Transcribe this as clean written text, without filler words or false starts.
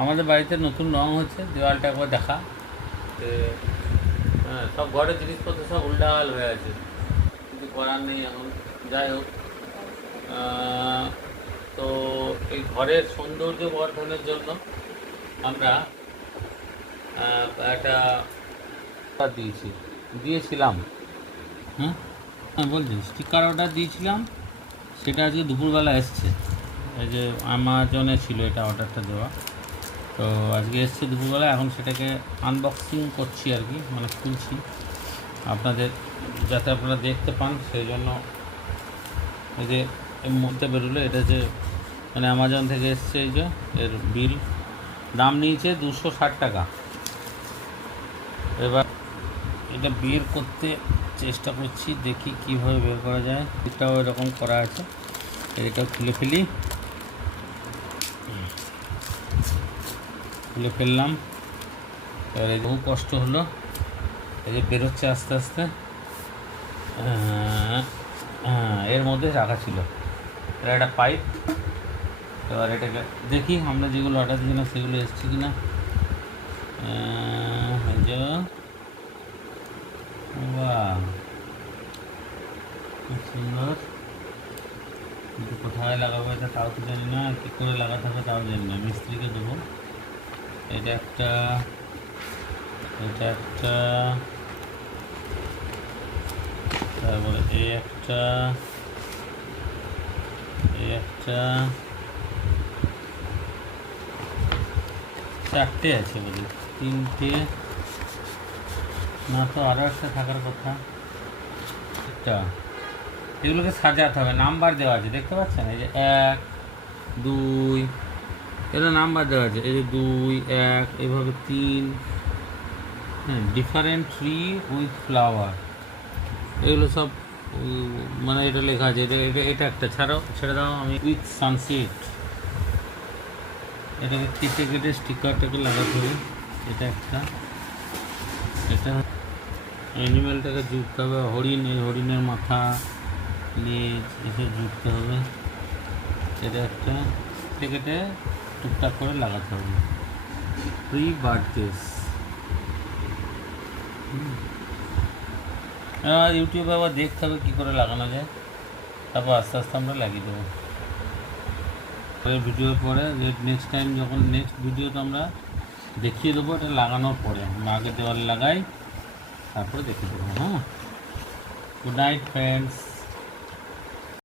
আমাদের বাড়িতে নতুন রং হচ্ছে, দেওয়ালটা একবার দেখা। হ্যাঁ, সব ঘরের জিনিসপত্র সব উল্টাল হয়ে আছে, কিছু করার নেই এখন। যাই হোক, তো এই ঘরের সৌন্দর্য বর্ধনের জন্য আমরা একটা দিয়েছিলাম। হ্যাঁ হ্যাঁ বলছি, স্টিকার অর্ডার দিয়েছিলাম, সেটা আজকে দুপুরবেলা এসছে। এই যে আমাজনে ছিল এটা অর্ডারটা দেওয়া, তো আজকে এসছে দুপুরবেলা। এখন সেটাকে আনবক্সিং করছি আর কি, মানে খুলছি আপনাদের, যাতে আপনারা দেখতে পান। সেই জন্য এই যে এর মধ্যে বেরোলো, এটা যে মানে অ্যামাজন থেকে এসছে, এই যে এর বিল, দাম নিয়েছে 260 টাকা। এবার এটা বের করতে চেষ্টা করছি, দেখি কীভাবে বের করা যায়। এটাও এরকম করা আছে, এটাও খুলে ফেলি। খুলে ফেললাম। এবার এই বহু কষ্ট হলো, এই যে বেরোচ্ছে আস্তে আস্তে। এর মধ্যে রাখা ছিল, এটা একটা পাইপ। এবার এটাকে দেখি আমরা যেগুলো অর্ডার দিয়েছিলাম সেগুলো এসছে কিনা। বাহ, খুব সুন্দর, কিন্তু কোথায় লাগাবো এটা তাও তো জানি না, কী করে লাগাতে হবে তাও জানি না, মিস্ত্রিকে দেবো। এটা একটা, এটা একটা, তারপরে এই একটা, এই একটা, চারটে আছে বলি, তিনটে না তো আরও একটা থাকার কথা। একটা, এগুলোকে সাজাতে হবে, নাম্বার দেওয়া আছে দেখতে পাচ্ছেন, এই যে 1 2, এগুলো নাম্বার দেওয়া আছে, এই যে 2 1, এভাবে 3। হ্যাঁ, ডিফারেন্ট ট্রি উইথ ফ্লাওয়ার, এগুলো সব মানে এটা লেখা আছে। এটা এটা এটা একটা ছাড়াও, ছেড়ে দাও, আমি উইথ সানসেট, এটাকে কেটে কেটে স্টিকারটাকে লাগাতে হবে। এটা একটা, এটা অ্যানিমেলটাকে জুড়তে হবে, হরিণ, এই হরিণের মাথা, লেজ এসব জুড়তে হবে। এটা একটা, কেটে কেটে টুকটাক করে লাগাতে হবে। প্রি বার্থডেস, ইউটিউবে আবার দেখতে হবে কী করে লাগানো যায়, তারপর আস্তে আস্তে আমরা লাগিয়ে দেবো। পরের ভিডিওর পরে নেক্সট টাইম যখন নেক্সট ভিডিওতে আমরা দেখিয়ে দেবো এটা লাগানোর পরে, আমরা আগে দেওয়ালে লাগাই তারপরে দেখিয়ে দেবো। হ্যাঁ, গুড নাইট ফ্রেন্ডস।